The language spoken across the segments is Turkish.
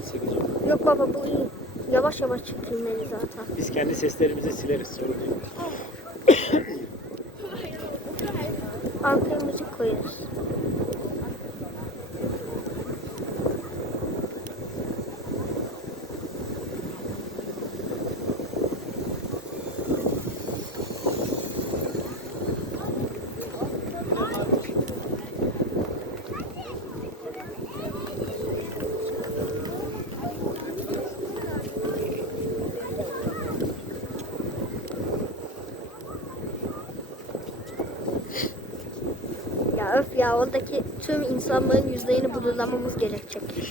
geçsek acaba? Yok baba bu iyi. Yavaş yavaş çekilmeli zaten. Biz kendi seslerimizi sileriz sorun değil. Arkaya müzik koyarız. Ya öf ya oradaki tüm insanların yüzlerini bulurlamamız gerekecek. Bir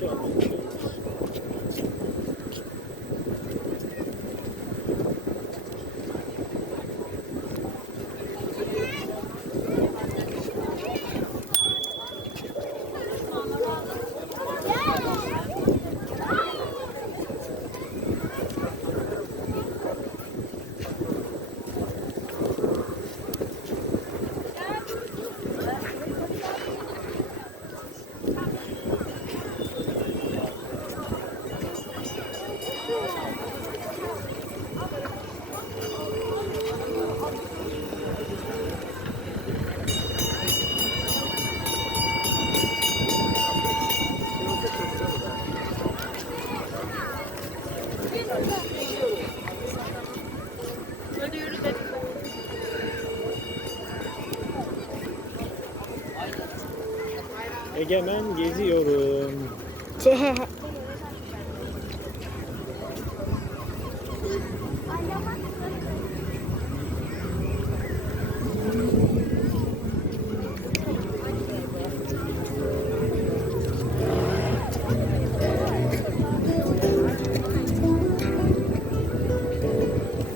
Egemen geziyorum.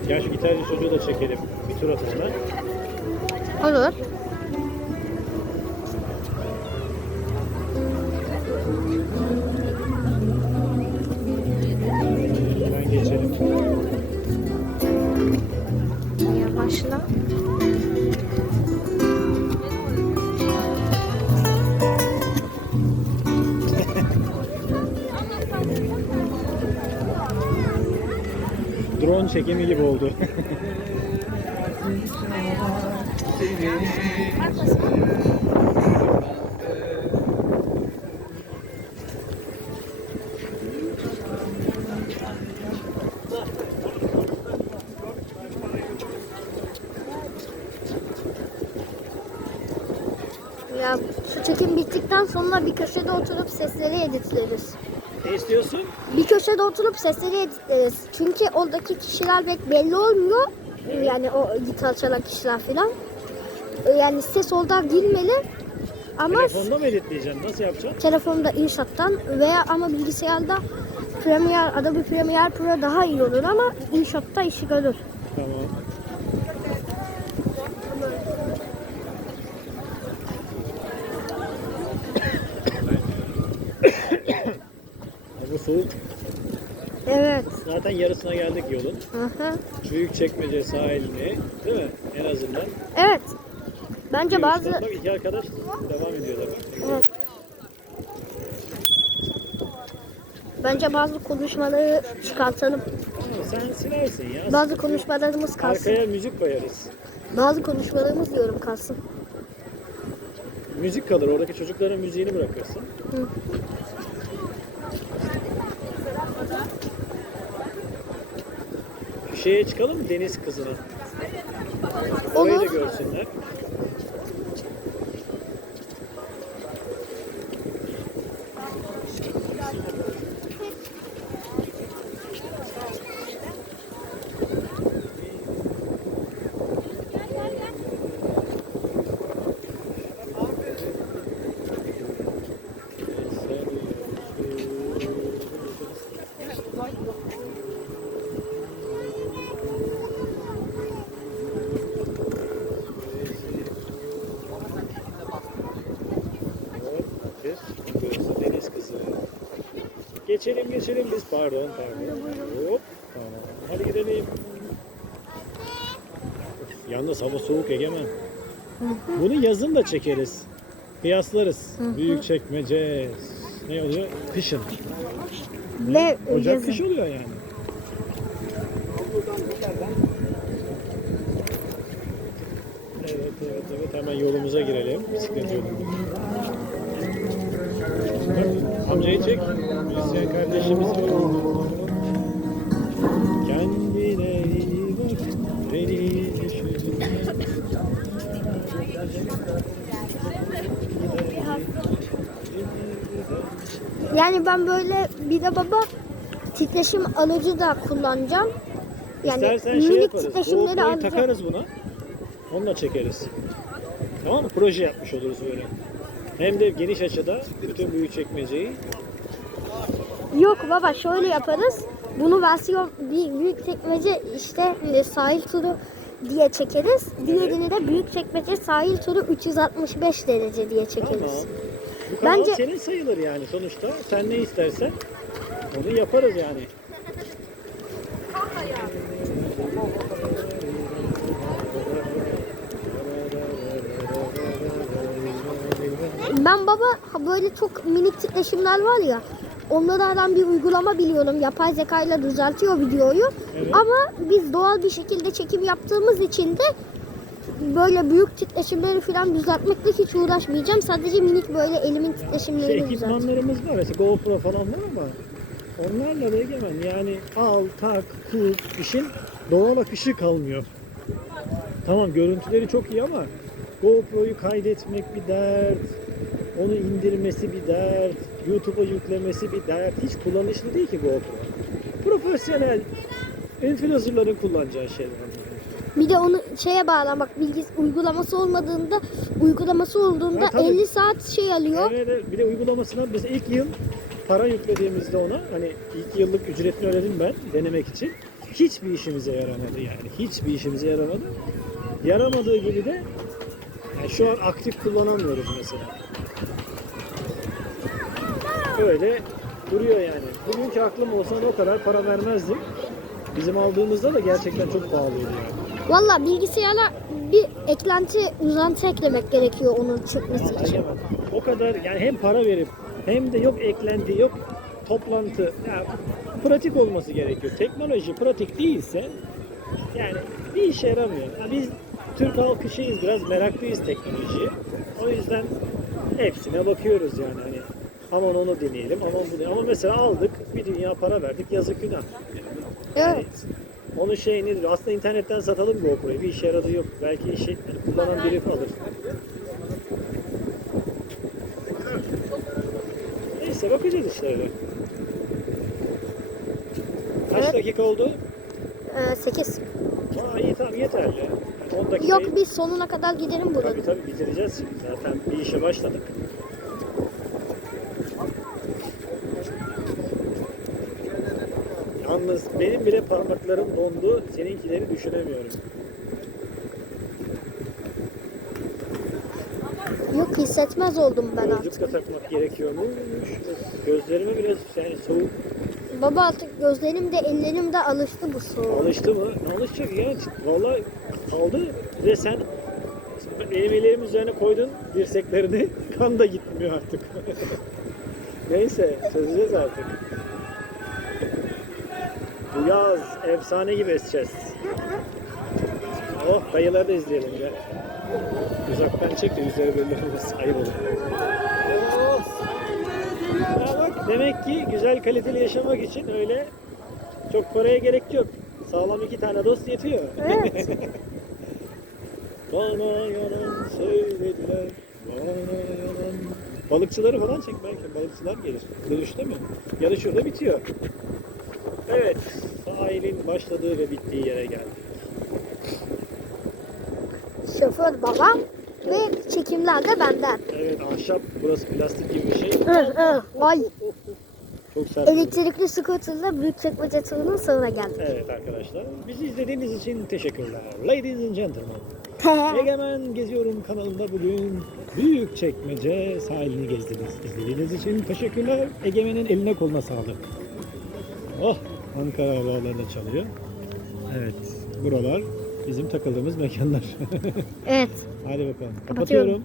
Ya şu gitarcı çocuğu da çekelim. Bir tur atalım. Olur. Drone çekimi gibi oldu. Ya şu çekim bittikten sonra bir köşede oturup sesleri editleriz. Ne istiyorsun? Bir köşede oturup sesleri editleriz. Çünkü oradaki kişiler pek belli olmuyor. Yani o gitar çalan kişiler falan. Yani ses orada girmeli. Ama Telefonda mı editleyeceksin? Nasıl yapacaksın? telefonda InShot'tan veya ama bilgisayarda Premiere, Adobe Premiere Pro daha iyi olur ama InShot'ta işi görür. Tamam. Bu soğuk. Evet. Zaten yarısına geldik yolun. Aha. Büyükçekmece sahilini, değil mi? En azından. Evet. Bence bazı Bak iki arkadaş devam ediyorlar. Evet. Bence bazı konuşmaları çıkartalım. Ama sen silersin ya. Bazı konuşmalarımız kalsın. Arkaya müzik koyarız. Bazı konuşmalarımız diyorum kalsın. Müzik kalır. Oradaki çocukların müziğini bırakırsın. Hı. Şeye çıkalım deniz kızına? Orayı da görsünler. Hop, biz burası deniz kızı. Geçelim geçelim biz pardon pardon. Hop tamam. Hadi gidelim. Yalnız hava soğuk egemen. Bunu yazın da çekeriz. Kıyaslarız. Büyük çekmece. Ne oluyor? Kışın. Ve Ocak yazın. kış oluyor yani. Evet evet evet hemen yolumuza girelim. Bisiklet yoluna. Amcayı çek. Müzisyen kardeşimizi Kendine iyi bak. Beni düşünme. Yani ben böyle bir de baba titreşim alıcı da kullanacağım. Yani İstersen şey minik yaparız. titreşimleri GoPro'yu alacağım. takarız buna. Onunla çekeriz. Tamam mı? Proje yapmış oluruz böyle. Hem de geniş açıda bütün büyük çekmeceyi. Yok baba şöyle yaparız. Bunu versiyon bir büyük çekmece işte e, sahil turu diye çekeriz. Diğerini de büyük çekmece sahil turu 365 derece diye Tamam. çekeriz. Bu kanal Bence- senin sayılır yani sonuçta. Sen ne istersen onu yaparız yani. Ben baba ha böyle çok minik titreşimler var ya. Onlardan bir uygulama biliyorum. Yapay zekayla düzeltiyor videoyu. Evet. Ama biz doğal bir şekilde çekim yaptığımız için de böyle büyük titreşimleri falan düzeltmekle hiç uğraşmayacağım. Sadece minik böyle elimin Şey, titreşimlerini düzelteceğim. ekipmanlarımız var. Mesela GoPro falan var ama onlarla da egemen. Yani al, tak, kur, işin doğal akışı kalmıyor. Tamam görüntüleri çok iyi ama GoPro'yu kaydetmek bir dert. Onu indirmesi bir dert. YouTube'a yüklemesi bir dert. Hiç kullanışlı değil ki GoPro. Profesyonel influencerların kullanacağı şeyler. Bir de onu şeye bağlamak bilgis uygulaması olmadığında uygulaması olduğunda Ha, tabii. 50 saat şey alıyor. Evet, evet. bir de uygulamasına biz ilk yıl para yüklediğimizde ona hani ilk yıllık ücretini ödedim ben denemek için. Hiçbir işimize yaramadı yani. Hiçbir işimize yaramadı. Yaramadığı gibi de yani şu an aktif kullanamıyoruz mesela. Öyle duruyor yani. Bugünkü aklım olsa o kadar para vermezdim. Bizim aldığımızda da gerçekten çok pahalıydı yani. Valla bilgisayara bir eklenti uzantı eklemek gerekiyor onun çıkması için. O kadar yani hem para verip hem de yok eklenti yok toplantı yani pratik olması gerekiyor. Teknoloji pratik değilse yani bir işe yaramıyor. Ya biz Türk halkı şeyiz biraz meraklıyız teknolojiye. O yüzden hepsine bakıyoruz yani hani aman onu deneyelim aman bunu ama mesela aldık bir dünya para verdik yazık günah. Evet. Onun şey nedir? Aslında internetten satalım GoPro'yu. Bir işe yaradığı yok. Belki işi yani kullanan biri alır. Neyse bakacağız işte öyle. Kaç Evet. dakika oldu? Ee, 8. Aa iyi tamam yeterli. 10 dakika. Yok biz sonuna kadar giderim burada. Tabii tabii bitireceğiz. Zaten bir işe başladık. Yalnız benim bile parmaklarım dondu. Seninkileri düşünemiyorum. Yok hissetmez oldum ben Gözlük artık. de takmak gerekiyormuş. Gözlerime biraz yani soğuk Baba artık gözlerim de ellerim de alıştı bu soğuğa. alıştı mı? Ne alışacak ya? Vallahi kaldı ve sen benim ellerimin üzerine koydun dirseklerini. Kan da gitmiyor artık. Neyse çözeceğiz artık. Bu yaz efsane gibi eseceğiz. Oh dayıları da izleyelim ya. Uzaktan çek de yüzleri belli olmasın. Ayıp olur. Oh. Ya bak demek ki güzel kaliteli yaşamak için öyle çok paraya gerek yok. Sağlam iki tane dost yetiyor. Evet. Bana yalan söylediler. Bana yalan. Balıkçıları falan çek belki. Balıkçılar gelir. Dönüşte mi? Ya da şurada bitiyor. Evet. Sahilin başladığı ve bittiği yere geldik. Şoför babam ve çekimler de benden. Evet ahşap. Burası plastik gibi bir şey. Ih, ih, Ay Çok sert. elektrikli scooterla Büyükçekmece turunun sonuna geldik. Evet arkadaşlar. Bizi izlediğiniz için teşekkürler. Ladies and gentlemen. Egemen Geziyorum kanalında bugün büyük çekmece sahilini gezdiniz. İzlediğiniz için teşekkürler. Egemen'in eline koluna sağlık. Oh Ankara havalarında çalıyor. Evet buralar bizim takıldığımız mekanlar. evet. Hadi bakalım. Kapatıyorum. Kapatıyorum.